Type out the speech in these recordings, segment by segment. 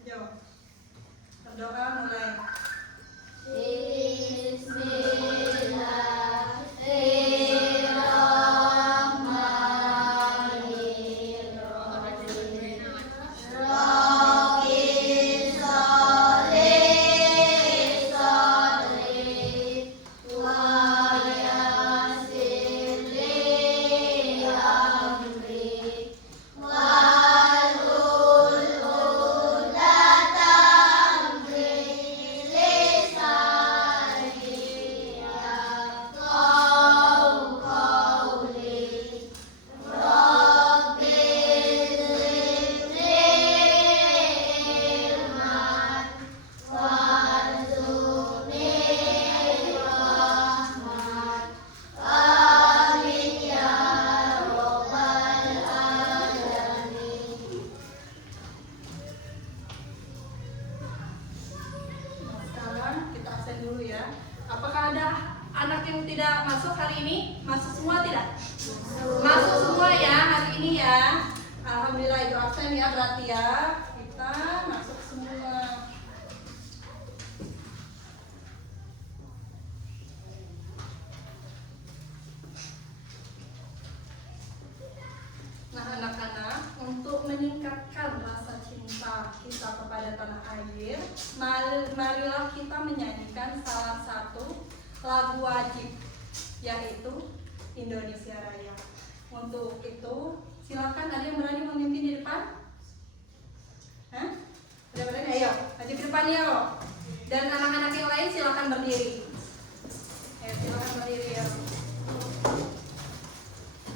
Ayo, berdoa mulai. Dulu ya. Apakah ada anak yang tidak masuk hari ini? Masuk semua tidak? Masuk semua ya hari ini ya. Alhamdulillah itu absen ya berarti ya. Kita masuk semua. Nah anak-anak, untuk meningkatkan rasa cinta kita kepada tanah air, marilah kita menyanyikan salah satu lagu wajib, yaitu Indonesia Raya. Untuk itu, silakan ada yang berani memimpin di depan? Hah? Ada berani? Ayo, maju ke depan ya. Dan anak-anak yang lain silakan berdiri. Ayo, silakan berdiri ya.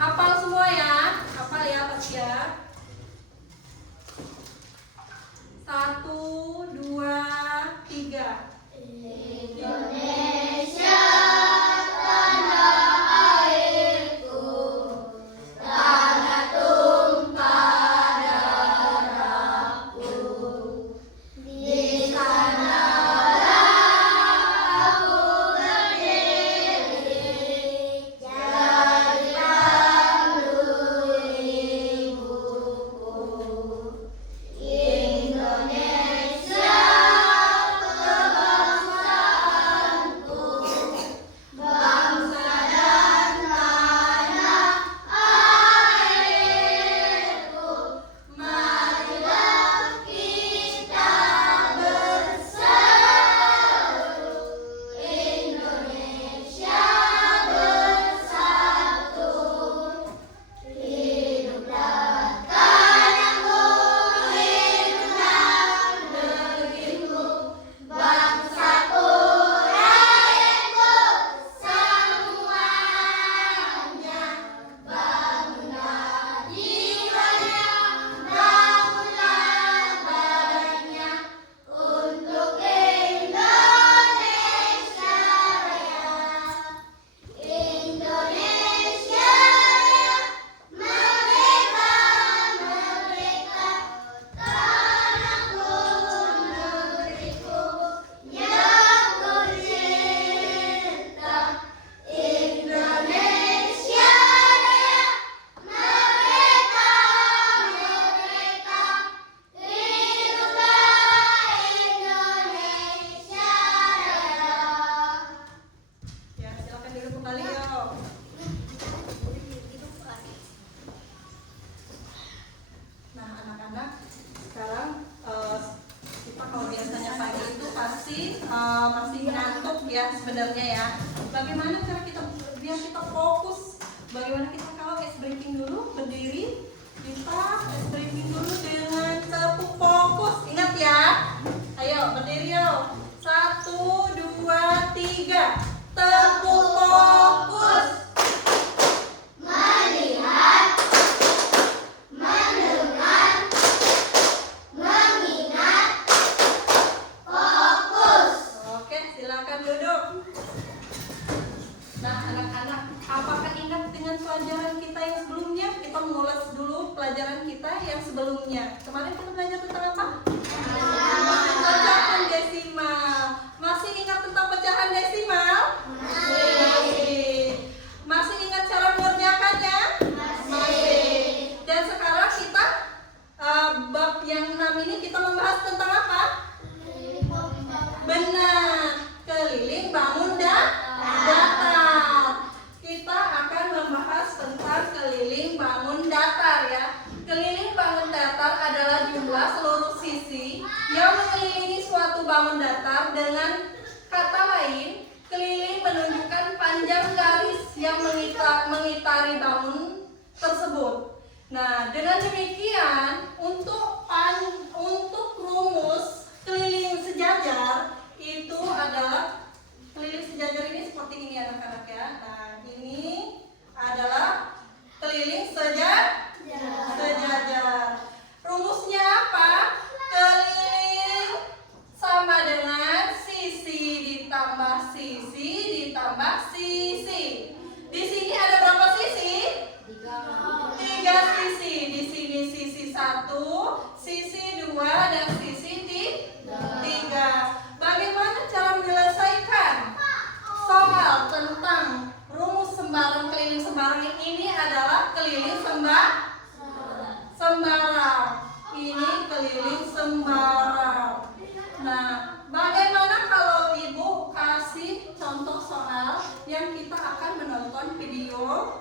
Hafal semua ya, hafal ya pasti ya. 1, 2, 3. Indonesia tanah airku, tanah tumpah darahku. Di sanalah aku berdiri, jadi pandu ibuku. Indonesia kebangsaanku, bangsa dan tanah airku. Marilah kita bersatu, Indonesia bersatu. Hiduplah tanahku, hiduplah negeriku, bangsaku, rakyatku, semuanya. Bangunlah jiwanya, bangunlah badannya, untuk Indonesia Raya. Indonesia Raya, merdeka, merdeka, tanahku, negeriku yang kucinta. Indonesia Raya, merdeka, merdeka, hiduplah Indonesia Raya. Ya, silakan duduk kembali ya. Nah, anak-anak, sekarang kita kalau biasanya pagi itu pasti masih ngantuk ya sebenarnya ya. Bagaimana cara kita biar kita fokus? Bagaimana kita kalau ice breaking dulu berdiri, kita ice breaking dulu dengan tepuk fokus. Ingat ya. Ayo berdiri yo. 1, 2, 3. Tepuk fokus. Melihat, mendengar, mengingat, fokus. Oke, silakan duduk. Nah, anak-anak, apakah ingat dengan pelajaran kita yang sebelumnya? Kita mengulas dulu pelajaran kita yang sebelumnya. Kemarin kita belajar tentang apa? Pecahan desimal. Masih ingat tentang pecahan desimal? bangun datar. Dengan kata lain, keliling menunjukkan panjang garis yang mengitari bangun tersebut. Nah, dengan demikian untuk rumus keliling sejajar itu adalah keliling sejajar ini seperti ini anak-anak ya. Nah, ini adalah keliling sejajar. Rumusnya apa? Keliling sama dengan sisi ditambah sisi ditambah sisi. Di sini ada berapa sisi? 3 sisi. Di sini sisi 1, sisi 2, dan sisi 3. Bagaimana cara menyelesaikan soal tentang rumus sembarang keliling sembarang? Ini adalah keliling sembarang. Ini keliling sembarang. Nah, bagaimana kalau Ibu kasih contoh soal yang kita akan menonton video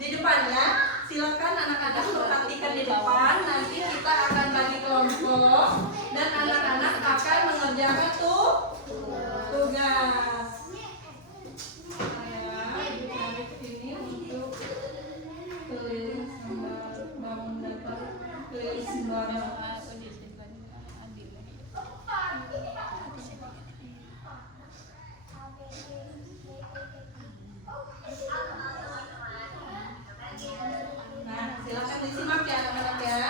di depannya? Silakan anak-anak perhatikan di depan. Nanti kita akan bagi kelompok dan anak-anak akan mengerjakan tugas. Ini untuk keliling bangun datar, keliling sembarang. Nah, silakan disimak ya anak-anak ya.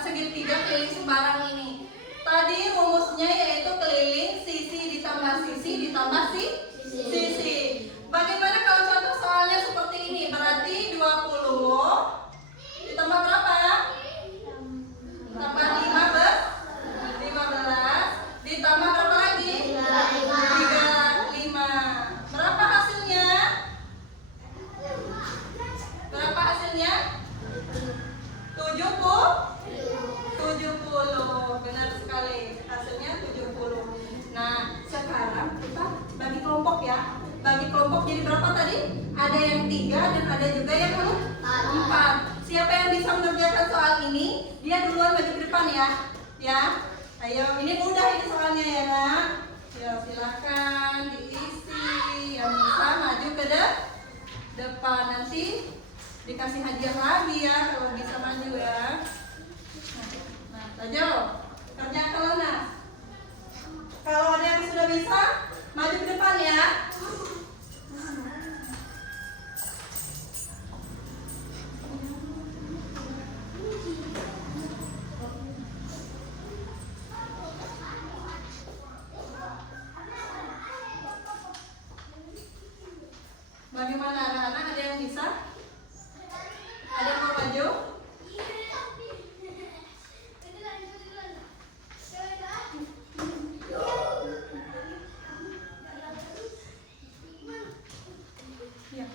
Segitiga keliling sembarang ini. Tadi rumusnya yaitu keliling sisi ditambah sisi ditambah sisi. Bagaimana kalau contoh soalnya seperti ini? Berarti 20 ditambah berapa? Tambah 15 ditambah berapa lagi? 35. Berapa hasilnya? Berapa hasilnya? 70. Benar sekali. Hasilnya 70. Nah, sekarang kita bagi kelompok ya. Bagi kelompok jadi berapa tadi? Ada yang 3 dan ada juga yang 4. Siapa yang bisa dia duluan maju ke depan ya. Ya. Ayo, ini mudah ini soalnya ya, Nak. Ya, silakan diisi. Yang bisa maju ke depan, nanti dikasih hadiah lagi ya kalau bisa maju ya. Nah, Tajo, kerja kalau Nas. Kalau ada yang sudah bisa, maju ke depan ya. Bagaimana anak-anak, ada yang bisa? Ada yang mau maju? Ya.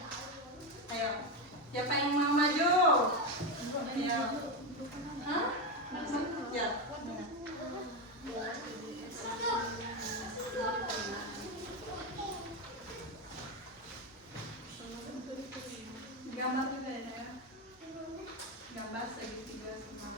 Ayo, siapa yang mau maju? Ayo. Hah? Ya. Gambar juga ya. Gambar segitiga semua.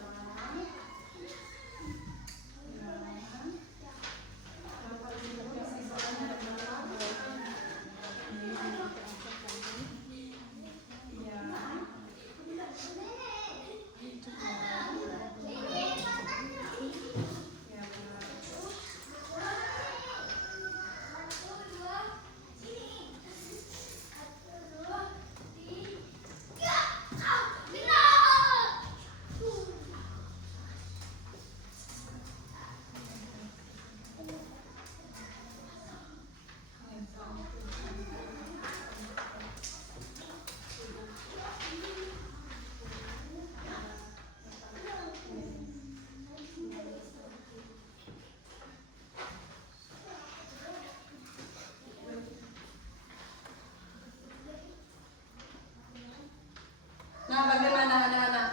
Nah, bagaimana anak-anak?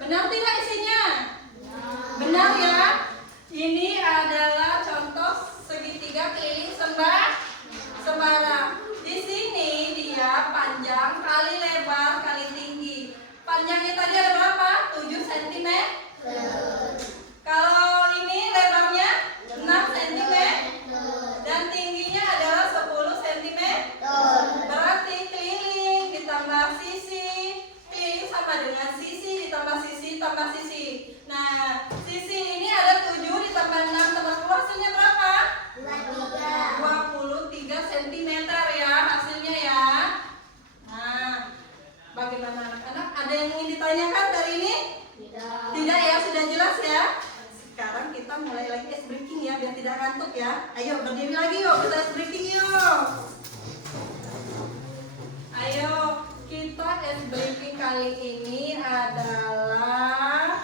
Benar tidak isinya? Benar ya? Ini adalah contoh segitiga keliling sembara. Di sini dia panjang kali lebar kali tinggi. Panjangnya tadi ada berapa? 7 cm. Kalau ini lebarnya 6 cm dan tingginya adalah 10 cm. Berarti keliling ditambah sisi, keliling sama dengan sisi ditambah sisi tambah sisi. Nah, sisi ini ada 7 ditambah 6 tambah 10, hasilnya berapa? 23 cm ya hasilnya ya. Nah, bagaimana anak-anak? Ada yang ingin ditanyakan dari ini? Tidak ya, sudah jelas ya. Sekarang kita mulai lagi ice breaking ya, biar tidak ngantuk ya. Ayo berdiri lagi yuk, kita ice breaking yuk. Ayo, kita ice breaking kali ini adalah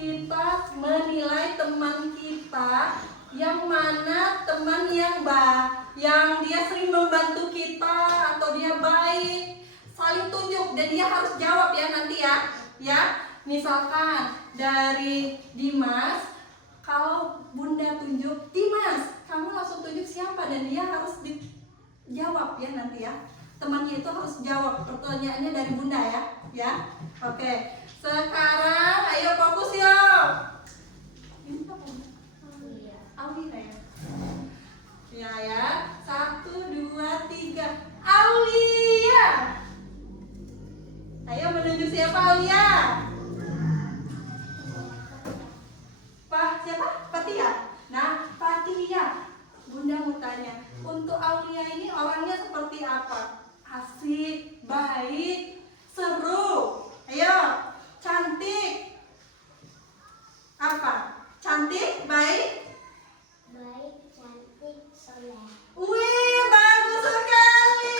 kita menilai teman kita yang mana teman yang dia sering membantu kita atau dia baik, saling tunjuk dan dia harus jawab ya nanti ya. Ya, misalkan dari Dimas, kalau Bunda tunjuk Dimas, kamu langsung tunjuk siapa dan dia harus dijawab ya nanti ya. Temannya itu harus jawab pertanyaannya dari Bunda ya. Ya, oke. Sekarang ayo fokus yuk. Ini apa? Aulia ya. Ya. 1, 2, 3. Aulia. Ayo menunjuk siapa Aulia? Siapa? Fatia. Nah, Fatia. Bunda mau tanya, untuk Aulia ini orangnya seperti apa? Asik, baik, seru. Ayo, cantik. Apa? Cantik, baik? Baik, cantik, soleh. Wih, bagus sekali.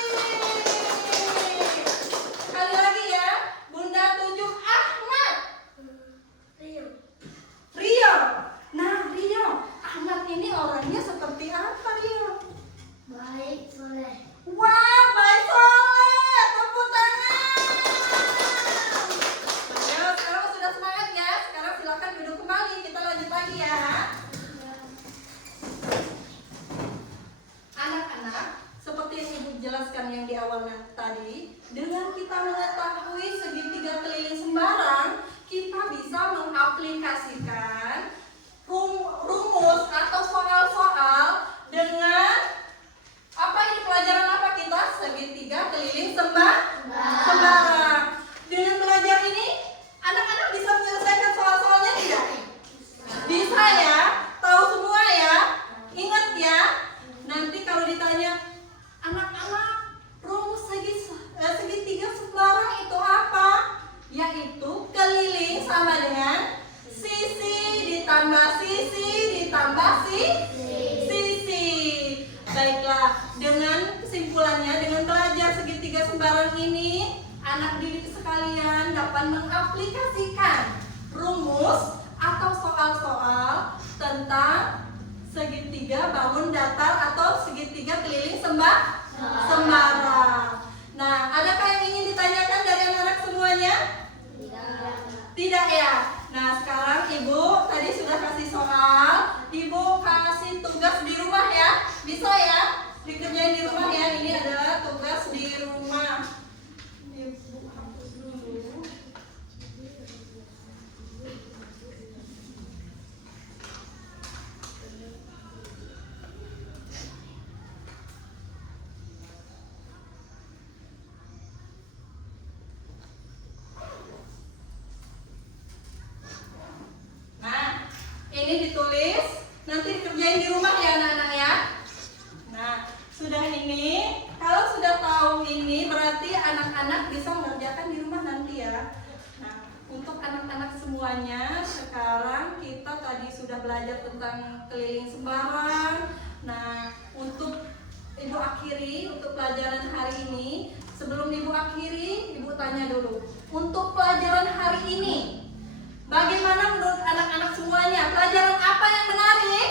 Sekali lagi ya, Bunda tunjuk Ahmad. kalian dapat mengaplikasikan rumus atau soal-soal tentang segitiga bangun datar atau segitiga keliling sembarang. Nah, adakah yang ingin ditanyakan dari anak-anak semuanya? Tidak ya? Nah, sekarang Ibu tadi sudah kasih soal. Ibu kasih tugas di rumah ya. Bisa ya? Dikerjain di rumah ya. Ini adalah tugas di rumah. Ibu hapus dulu. Nah, ini ditulis, nanti dikerjain di rumah ya anak-anak ya. Nah, sudah ini, kalau sudah tahu ini berarti anak-anak bisa mengerjakan di rumah nanti ya. Nah, untuk anak-anak semuanya, sekarang kita tadi sudah belajar tentang keliling sembarang. Nah, untuk Ibu akhiri untuk pelajaran hari ini. Sebelum Ibu akhiri, Ibu tanya dulu. Untuk pelajaran hari ini, bagaimana menurut anak-anak semuanya? Pelajaran apa yang menarik?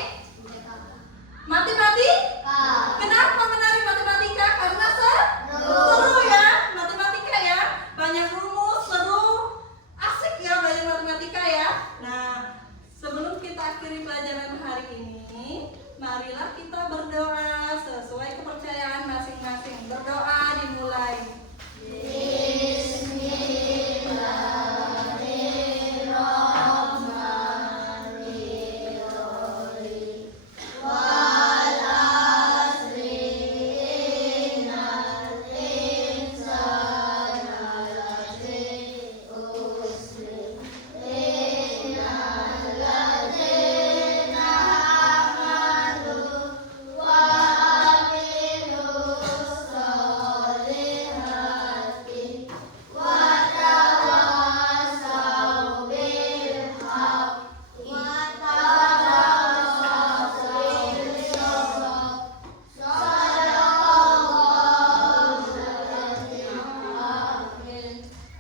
Matematika. Kenapa menarik matematika? Karena seru ya, matematika ya. Banyak rumus, seru, asik ya belajar matematika ya. Nah, sebelum kita akhiri pelajaran hari ini, marilah kita berdoa sesuai kepercayaan masing-masing. Berdoa dimulai.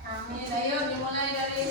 Amin. Ayo dimulai dari